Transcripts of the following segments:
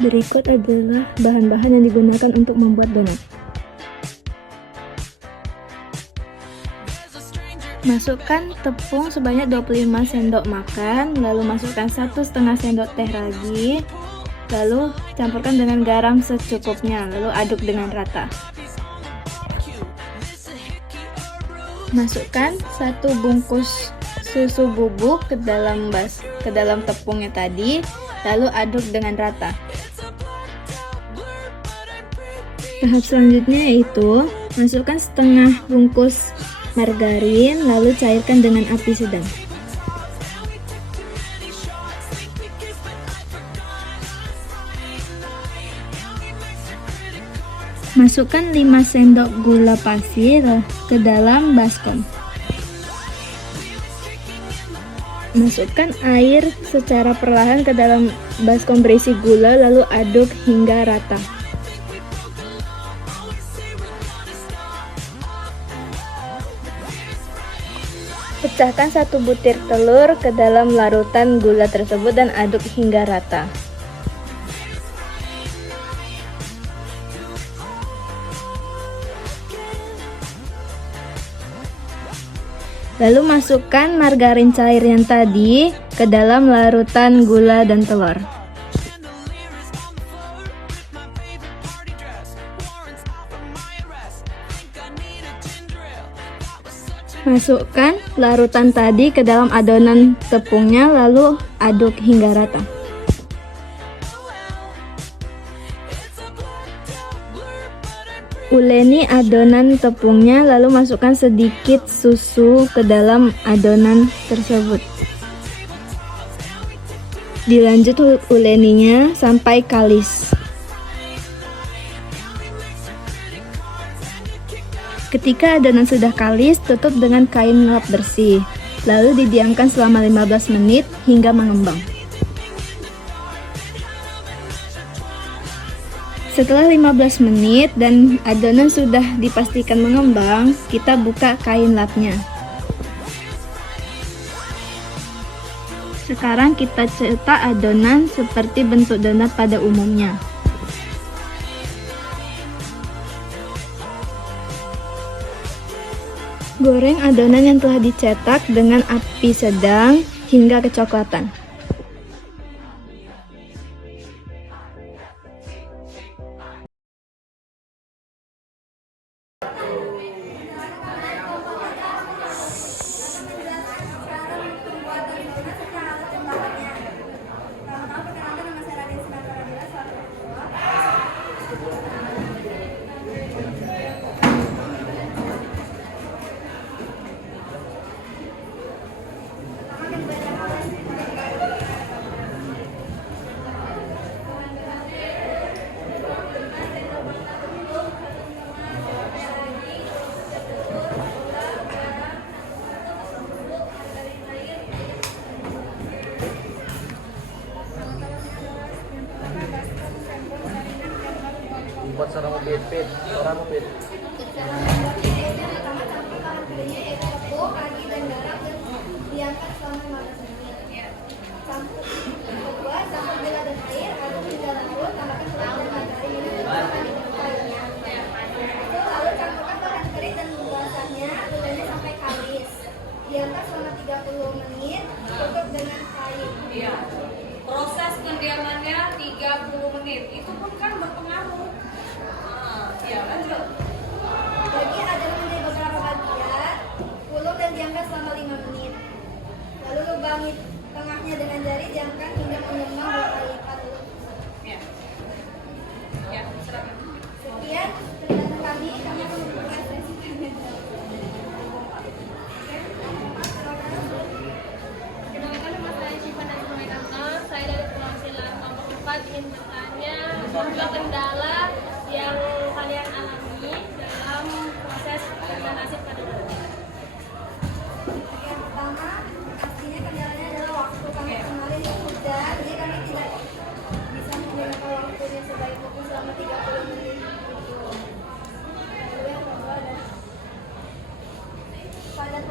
Berikut adalah bahan-bahan yang digunakan untuk membuat donat. Masukkan tepung sebanyak 25 sendok makan, lalu masukkan 1,5 sendok teh ragi, lalu campurkan dengan garam secukupnya, lalu aduk dengan rata. Masukkan 1 bungkus susu bubuk ke dalam tepungnya tadi, lalu aduk dengan rata. Tahap selanjutnya yaitu masukkan setengah bungkus margarin, lalu cairkan dengan api sedang. Masukkan 5 sendok gula pasir ke dalam baskom. Masukkan air secara perlahan ke dalam baskom berisi gula, lalu aduk hingga rata. Pecahkan 1 butir telur ke dalam larutan gula tersebut dan aduk hingga rata. Lalu masukkan margarin cair yang tadi ke dalam larutan gula dan telur. Masukkan larutan tadi ke dalam adonan tepungnya, lalu aduk hingga rata. Uleni adonan tepungnya, lalu masukkan sedikit susu ke dalam adonan tersebut. Dilanjut uleninya sampai kalis. Ketika adonan sudah kalis, tutup dengan kain lap bersih, lalu didiamkan selama 15 menit hingga mengembang. Setelah 15 menit dan adonan sudah dipastikan mengembang, kita buka kain lapnya. Sekarang kita cetak adonan seperti bentuk donat pada umumnya. Goreng adonan yang telah dicetak dengan api sedang hingga kecoklatan. Buat sarang bebet, orang bebet. Tepung, ragi dan garam dan diangkat selama 15 menit. Campur kedua, campur gula dan air, aduk hingga lembut, tambahkan telur dan margarin dan tambahkan airnya. Lalu campurkan bahan kering dan basahnya, udahnya sampai kalis. Diangkat selama 30 menit, tutup dengan kain. Iya. Proses pendiamannya 30 menit. Itu pun kan berpengaruh. Ya, lanjut. Bagi adonan menjadi beberapa bagian, ulung dan diangkat selama 5 menit. Lalu lubangi tengahnya dengan jari, diangkat hingga mengembang 2 kali lipat. Ya. Ya, silakan. Sekian penjelasan kami akan membuat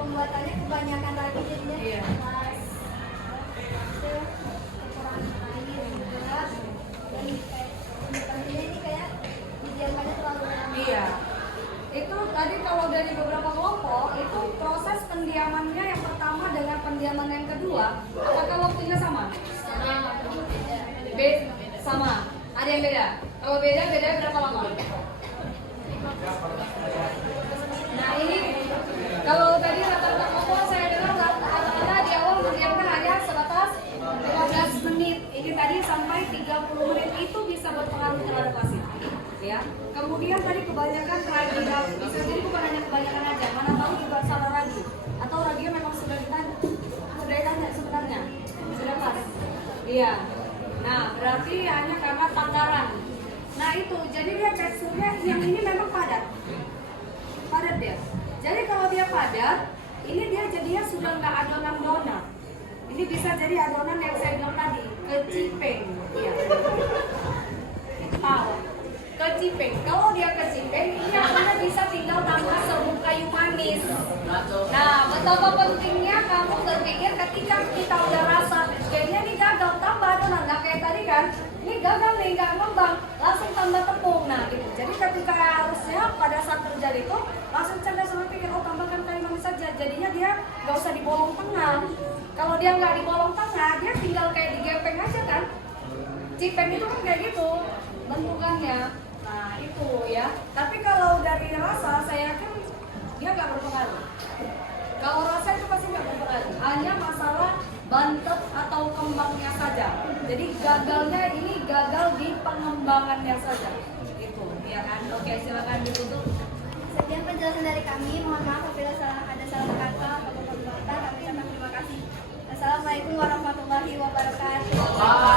pembuatannya kebanyakan lagi jadinya Iya. keras. Itu kekurangan air juga. Dan kayak pembuatannya ini kayak didiamkannya terlalu lama. Iya. Itu tadi kalau dari beberapa kelompok itu proses pendiamannya yang pertama dengan pendiaman yang kedua, apakah waktunya sama? Sama. Ada yang beda? Kalau beda berapa lama? Nah ini kalau tadi rata-rata kelompok saya dengar rata-rata di awal mendiamkan hanya sebatas 15 menit. Ini tadi sampai 30 menit itu bisa berpengaruh terhadap hasil. Ya. Kemudian tadi kebanyakan ragi, bisa jadi bukan hanya kebanyakan aja, mana tahu juga salah ragi atau raginya memang sudah ditanya sebenarnya sudah pas. Iya. Nah berarti hanya karena tanggaran. Nah itu jadi dia teksturnya yang ini memang padat dia. Jadi kalau dia padat, ini dia jadinya sudah nggak adonan donat. Ini bisa jadi adonan yang saya bilang tadi, kecipeng. Iya. Tahu. Kecipeng. Kalau dia kecipeng, ini artinya bisa tinggal tambah serbuk kayu manis. Nah, betapa pentingnya kamu berpikir ketika kita udah rasa kayaknya ini gagal, tambah adonan. Nah, kayak tadi kan, ini gagal nih, nggak ngembang, langsung tambah tepung. Nah, gitu. Jadi ketika harusnya pada saat terjadi itu, langsung cerdas sama pikir, oh tambahkan kayu manis saja. Jadinya dia nggak usah di bolong tengah. Kalau dia nggak di bolong tengah, dia tinggal kayak digepeng aja kan. Cipeng itu kan kayak gitu bentukannya. Nah itu ya. Tapi kalau dari rasa saya yakin dia nggak berpengaruh. Kalau rasa itu pasti nggak berpengaruh. Hanya masalah bantet atau kembangnya saja. Jadi gagalnya ini gagal di pengembangannya saja. Itu ya kan. Oke silakan ditutup. Sekian penjelasan dari kami. Mohon maaf apabila ada salah kata atau pembuatan. Kami ucapkan terima kasih. Assalamualaikum warahmatullahi wabarakatuh.